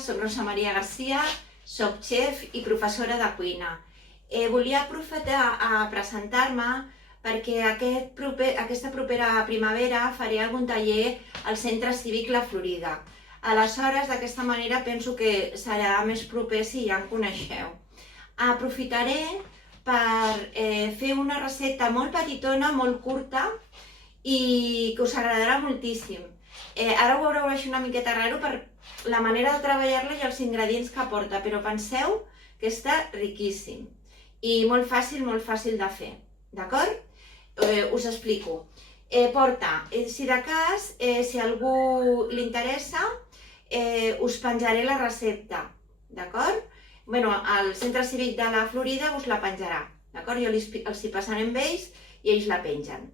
soc Rosa Maria Garcia, soc xef i professora de cuina. Volia aprofitar a presentar-me perquè aquesta propera primavera faré algun taller al Centre Cívic La Florida. Aleshores, d'aquesta manera penso que serà més proper si ja em coneixeu. Aprofitaré per fer una recepta molt petitona, molt curta i que us agradarà moltíssim. Ara ho veureu així una miqueta raro per la manera de treballar-la i els ingredients que porta, però penseu que està riquíssim i molt fàcil de fer, d'acord? Us explico. Porta, si de cas, si a algú li interessa, us penjaré la recepta, d'acord? Al Centre Cívic de la Florida us la penjarà, d'acord? Jo els hi passaré amb ells i ells la pengen.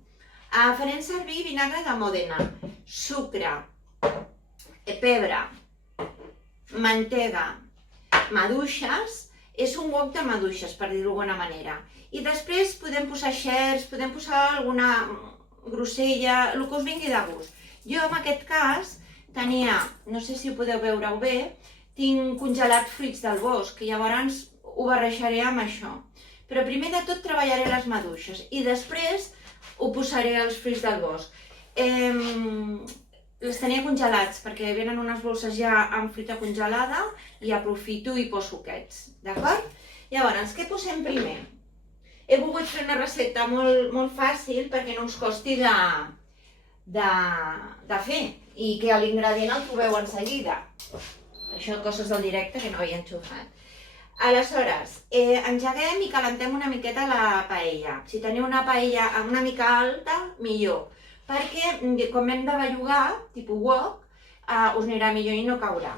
Farem servir vinagre de Mòdena, sucre, pebre, mantega, maduixes, és un wok de maduixes, per dir-ho d'alguna manera. I després podem posar xerts, podem posar alguna grosella, el que us vingui de gust. Jo en aquest cas tenia, no sé si ho podeu veure-ho bé, tinc congelat fruits del bosc, i llavors ho barrejaré amb això. Però primer de tot treballaré les maduixes i després ho posaré als fruits del bosc. Les tenia congelats perquè venen unes bosses ja amb fruita congelada i aprofito i poso aquests, d'acord? Llavors, què posem primer? He volgut fer una recepta molt fàcil perquè no us costi de fer i que l'ingredient el trobeu en seguida. Això, coses del directe que no havia enxufat. Aleshores, engeguem i calentem una miqueta la paella. Si teniu una paella una mica alta, millor, perquè com hem de bellugar, tipus wok, us anirà millor i no caurà.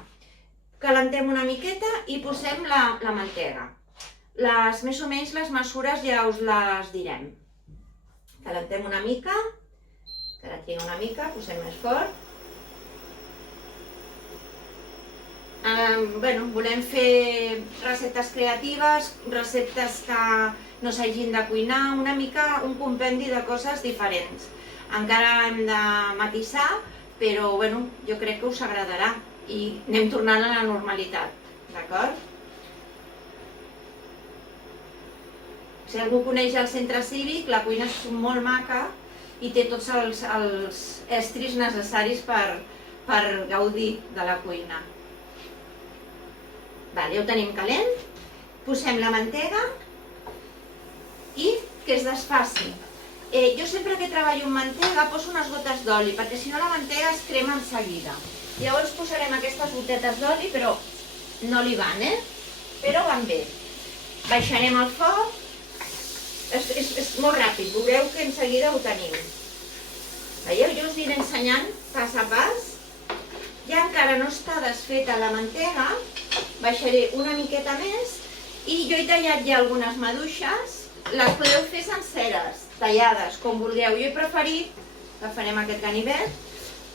Calentem una miqueta i posem la mantega. Més o menys les mesures ja us les direm. Calentem una mica, que ara tinc una mica, posem més fort. Volem fer receptes creatives, receptes que no s'hagin de cuinar, una mica un compendi de coses diferents. Encara hem de matisar, però jo crec que us agradarà i anem tornant a la normalitat, d'acord? Si algú coneix el centre cívic, la cuina és molt maca i té tots els estris necessaris per gaudir de la cuina. Ja ho tenim calent, posem la mantega i que es desfaci. Jo sempre que treballo amb mantega poso unes gotes d'oli, perquè si no la mantega es crema en seguida. Llavors posarem aquestes gotetes d'oli, però no li van, però van bé. Baixarem el foc, és molt ràpid, veureu que en seguida ho tenim. Veieu? Jo us aniré ensenyant pas a pas. Ja encara no està desfeta la mantega, baixaré una miqueta més i jo he tallat ja algunes maduixes, les podeu fer senceres, tallades, com vulgueu. Jo he preferit, agafarem aquest ganivet,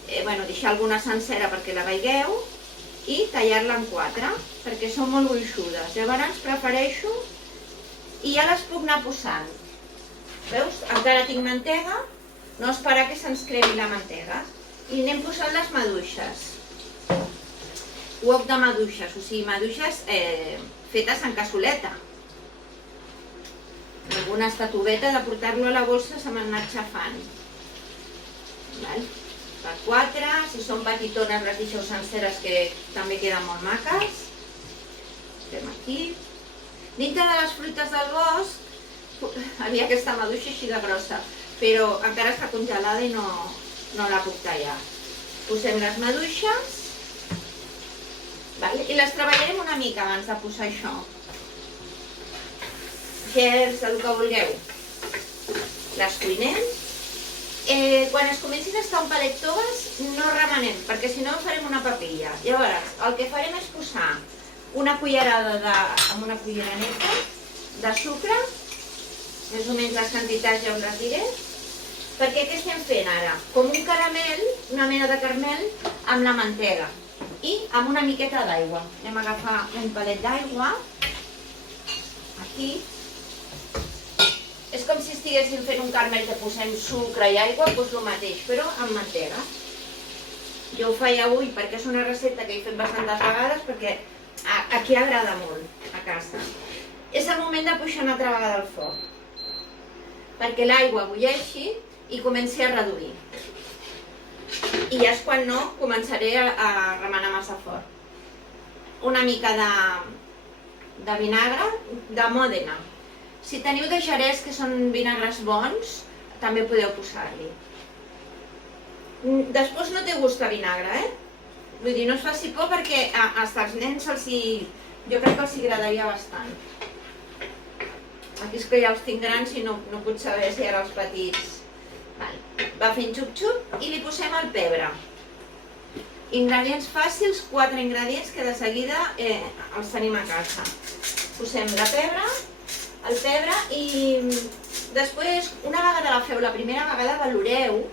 deixar alguna sencera perquè la veieu i tallar-la en 4, perquè són molt gruixudes. Llavors prefereixo i ja les puc anar posant. Veus? Encara tinc mantega, no esperar que se'ns cremi la mantega. I anem posant les maduixes. Wok de maduixes, o sigui, maduixes fetes en cassoleta. Alguna estatubeta de portar-lo a la bossa se m'ha anat xafant. Per 4, si són petitones les deixeu senceres que també queden molt maques. Posem aquí. Dintre de les fruites del bosc havia aquesta maduixa així de grossa, però encara està congelada i no la puc tallar. Posem les maduixes i les treballarem una mica abans de posar això. Gerds, el que vulgueu. Les cuinem. Quan es comencin a estar un palet toves, no remenem, perquè si no farem una papilla. Llavors, el que farem és posar una cullerada amb una culleraneta de sucre, més o menys les quantitats ja us les diré, perquè què estem fent ara? Com un caramel, una mena de caramel amb la mantega i amb una miqueta d'aigua. Anem a agafar un palet d'aigua, aquí. És com si estiguéssim fent un caramel que posem sucre i aigua, doncs el mateix, però amb mantega. Jo ho faig avui perquè és una recepta que he fet bastantes vegades, perquè aquí agrada molt, a casa. És el moment de pujar una altra vegada al foc, perquè l'aigua bulleixi i comenci a reduir. I ja és quan no començaré a remenar massa fort. Una mica de vinagre de Mòdena. Si teniu de Jerez, que són vinagres bons, també podeu posar-li. Després no té gust a vinagre, Vull dir, no es faci por perquè als nens jo crec que els agradaria bastant. Aquí és que ja els tinc grans i no puc saber si ara els petits. Va fent xup-xup i li posem el pebre. Ingredients fàcils, 4 ingredients que de seguida els tenim a casa. Posem el pebre i després, una vegada la feu, la primera vegada valoreu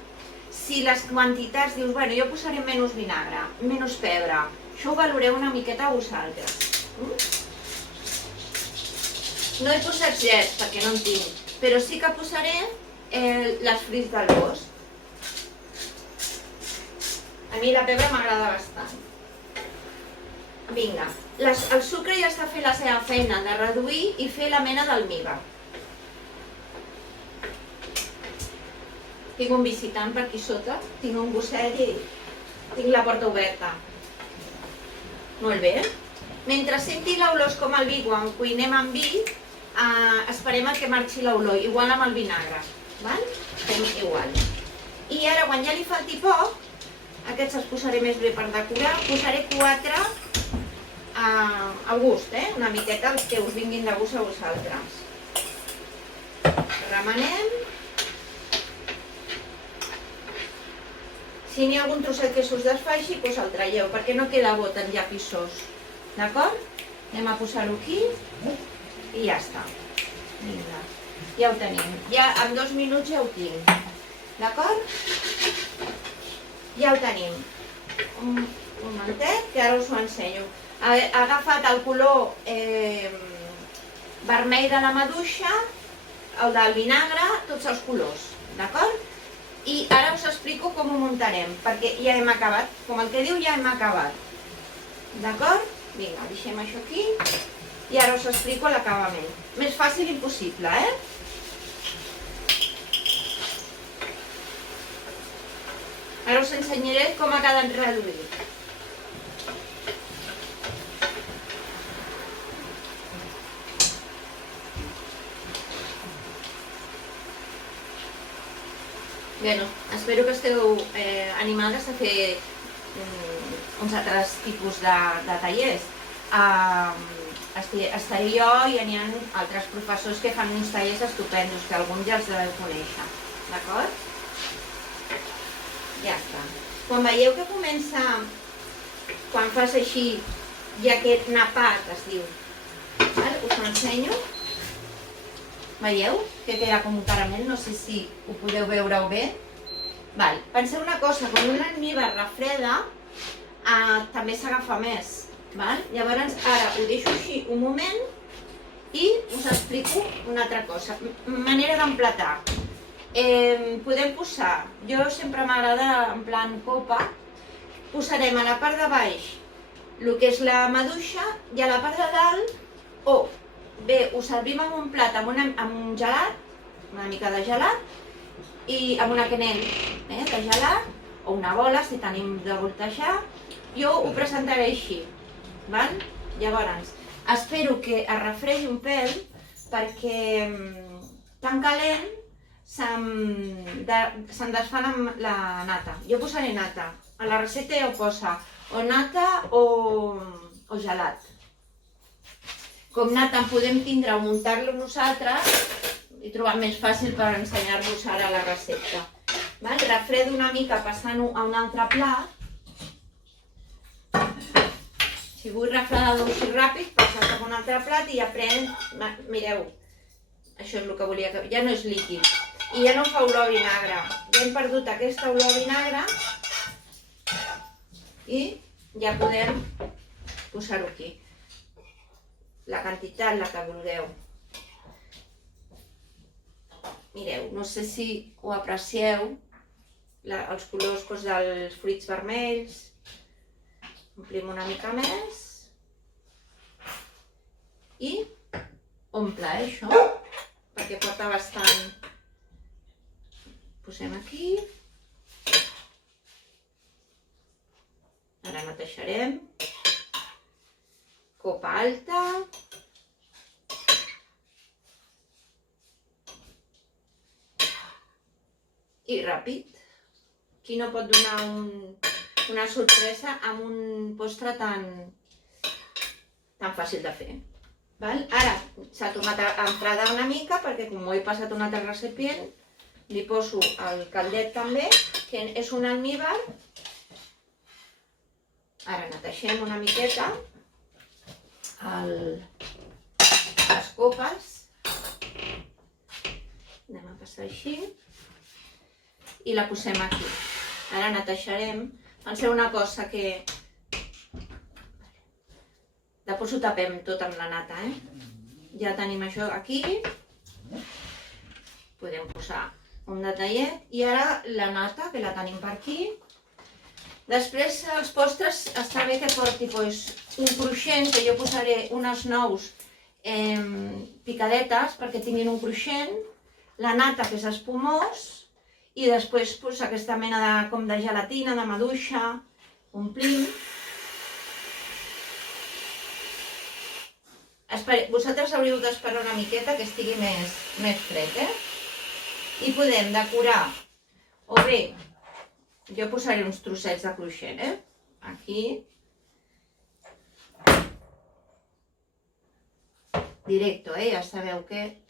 si les quantitats, dius, bueno, jo posaré menys vinagre, menys pebre. Això ho valoreu una miqueta a vosaltres. No he posat gest perquè no en tinc, però sí que posaré les fruits del bosc. A mi la pebre m'agrada bastant. Vinga, el sucre ja està fent la seva feina de reduir i fer la mena d'almíbar. Tinc un visitant per aquí sota, tinc un gosset i tinc la porta oberta. Molt bé. Mentre senti l'olor com el vi, quan cuinem amb vi, esperem que marxi l'olor, igual amb el vinagre. Fem igual. I ara, quan ja li falti poc, aquests els posaré més bé per decorar, posaré 4 a gust, una miqueta els que us vinguin de gust a vosaltres. Remenem. Si n'hi ha algun trosset que s'us desfaixi, doncs el traieu, perquè no queda bo tan llapissós. D'acord? Anem a posar-ho aquí i ja està. Vinga, ja ho tenim. Ja en 2 minuts ja ho tinc. D'acord? Ja ho tenim. Un momentet, que ara us ho ensenyo. Ha agafat el color vermell de la maduixa, el del vinagre, tots els colors. D'acord? I ara us explico com ho muntarem, perquè ja hem acabat. Com el que diu, ja hem acabat. D'acord? Vinga, deixem això aquí. I ara us explico l'acabament. Més fàcil impossible, Ara us ensenyaré com ha quedat reduït. Bé, espero que esteu animades a fer uns altres tipus de tallers. Estaré jo i n'hi ha altres professors que fan uns tallers estupendos, que alguns ja els deveu conèixer. D'acord? Ja està. Quan veieu que comença, quan fas així, i aquest napat es diu, us ho ensenyo. Veieu que queda com un caramel? No sé si ho podeu veure-ho bé. Penseu una cosa, quan una almíbar refreda també s'agafa més. Llavors ara ho deixo així un moment i us explico una altra cosa. Manera d'emplatar. Podem posar, jo sempre m'agrada en plan copa, posarem a la part de baix el que és la maduixa i a la part de dalt, o bé, ho servim en un plat amb un gelat, una mica de gelat, i amb una quenel de gelat, o una bola si tenim de voltejar. Jo ho presentaré així. Llavors, espero que es refredi un pèl perquè tan calent se'n desfà la nata. Jo posaré nata. A la recepta ja ho posa o nata o gelat. Com nata en podem tindre o muntar-lo nosaltres, he trobat més fàcil per ensenyar-vos ara la recepta. Refredo una mica passant-ho a un altre plat. Si vull refredar-ho així ràpid, passar cap a un altre plat i ja pren... Mireu, això és el que volia... Ja no és líquid. I ja no fa olor a vinagre. Ja hem perdut aquesta olor a vinagre i ja podem posar-ho aquí. La quantitat, la que vulgueu. Mireu, no sé si ho aprecieu. els colors dels fruits vermells. Omplim una mica més. I omple, això, perquè porta bastant. Posem aquí. Ara netejarem. Copa alta. I ràpid. Qui no pot donar una sorpresa amb un postre tan fàcil de fer. Ara s'ha tornat a enfredar una mica perquè com ho he passat a un altre recipient, li poso el caldet també, que és un almívar. Ara netegem una miqueta les copes. Anem a passar així. I la posem aquí. Ara netejarem. Penseu una cosa que... Després ho tapem tot amb la nata, Ja tenim això aquí. Podem posar un detallet. I ara la nata, que la tenim per aquí. Després, els postres està bé que porti un cruixent, que jo posaré unes nous picadetes perquè tinguin un cruixent, la nata, que és espumós, i després aquesta mena de gelatina, de maduixa, omplim. Vosaltres hauríeu d'esperar una miqueta que estigui més fred, I podem decorar, o bé, jo posaré uns trossets de cruixent, Aquí. Directo, ja sabeu que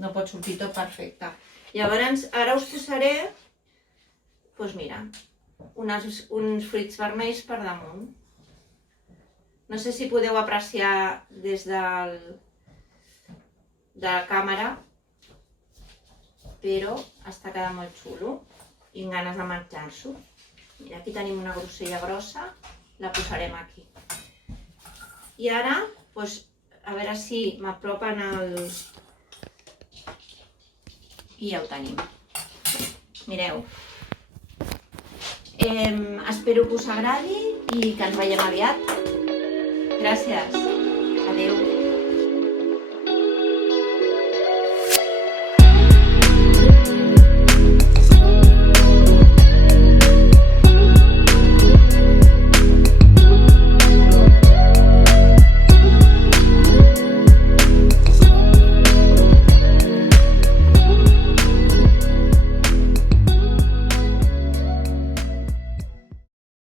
no pot sortir tot perfecte. Llavors, ara us posaré, doncs mira, uns fruits vermells per damunt. No sé si podeu apreciar des de la càmera, però està quedant molt xulo i amb ganes de menjar-s'ho. Mira, aquí tenim una grossella grossa, la posarem aquí. I ara, a veure si m'apropen I ja ho tenim. Mireu. Espero que us agradi i que ens veiem aviat. Gràcies. Adéu.